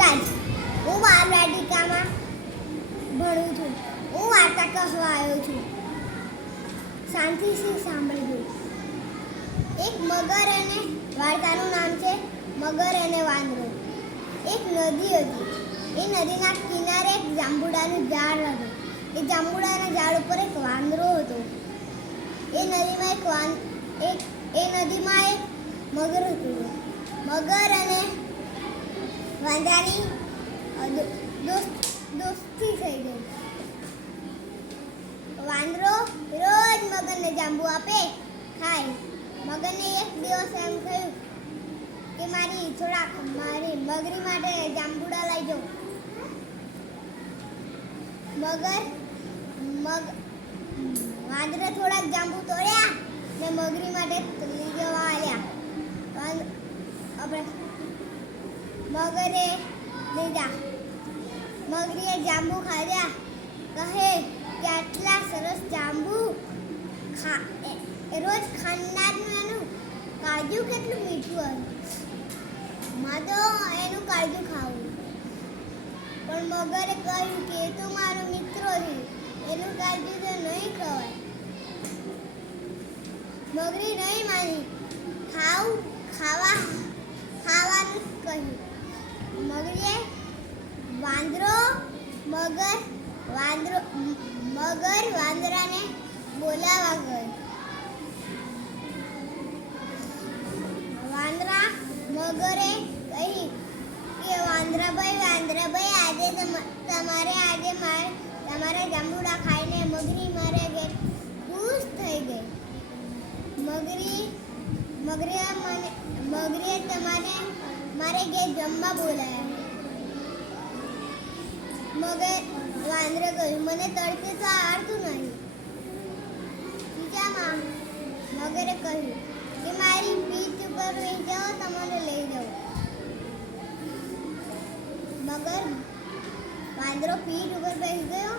યુવરાજ. હું બાલવાટિકામાં ભણું છું. હું વાર્તા કહેવા આવ્યો છું. શાંતિથી સાંભળજો. એક મગર અને વાર્તાનું નામ છે મગર અને વાંદરો. એક નદી હતી. એ નદીના કિનારે એક જાંબુડાનું ઝાડ હતું. એ જાંબુડાના ઝાડ ઉપર એક વાંદરો હતો. એ નદીમાં એક મગર હતું. મગર અને વાંદરાની દોસ્તી થઈ ગઈ. વાંદરો રોજ મગરને જાંબુ આપે, ખાય. મગરને એક દિવસ એમ થયું કે મારી મગરી માટે જાંબુડા લઈ જાઉં. વાંદરે થોડાક જાંબુ તોડ્યા ને મગરી માટે લઈ જવા આવ્યા. મગરે લીધા. મગરીએ જાંબુ ખાધા. કહે કે આટલા સરસ જાંબુ રોજ ખાનારનું એનું કાજુ કેટલું મીઠું હોય. માં તો એનું કાજુ ખાવું. પણ મગરે કહ્યું કે એ તો મારો મિત્ર છે, એનું કાજુ તો નહીં ખવાય. મગરી નહીં માની. ખાવાનું કહ્યું. મગરે મગર વાંદરાને બોલાવા ગયો. મગરે કહી કે વાંદરાભાઈ આજે તમારા જાંબુડા ખાઈને મગરી મારે ઘેર ખુશ થઈ ગઈ. મગરીએ તમારે મારે ઘેર જમવા બોલાયા. વાંદરે કહ્યું મને તડકે તો આવડતું નહીં. બીજામાં મગરે કહ્યું કે મારી પીઠ ઉપર બેસી જાઓ, તમને લઈ જાઉં. વાંદરો પીઠ ઉપર બેસી ગયો.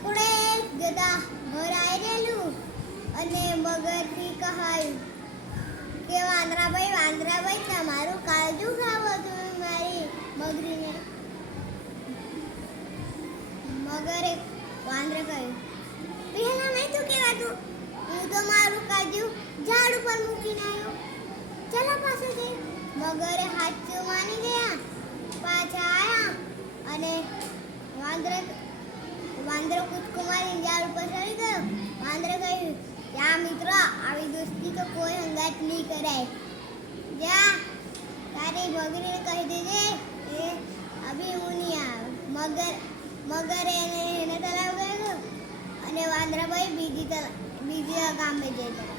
થોડેક જતા ઘર આવી રહેલું અને મગરથી કહાયું કે વાંદરાભાઈ તમારું કાળજું ખાવો તમે મારી મગરીને. વાંદરે કહ્યું પહેલા નહીં તું કહેવાતું, હું તો મારું કાજુ ઝાડ ઉપર મૂકીને આવ્યો. ચાલો પાસે જઈ. મગરે હાચું માની ગયા. પાછા આવ્યા અને વાંદરો કૂદકો મારીને ઝાડ ઉપર ચડી ગયો. વાંદરે કહ્યું યા મિત્ર, આવી દોસ્તી તો કોઈ હંગાત નહીં કરાય. જા તારી મગરીને કહી દેજે એ અભી હું નહીં આવે. મગર એને તલાવ ગયો અને વાંદરાભાઈ બીજી ગામે જઈ ગયા.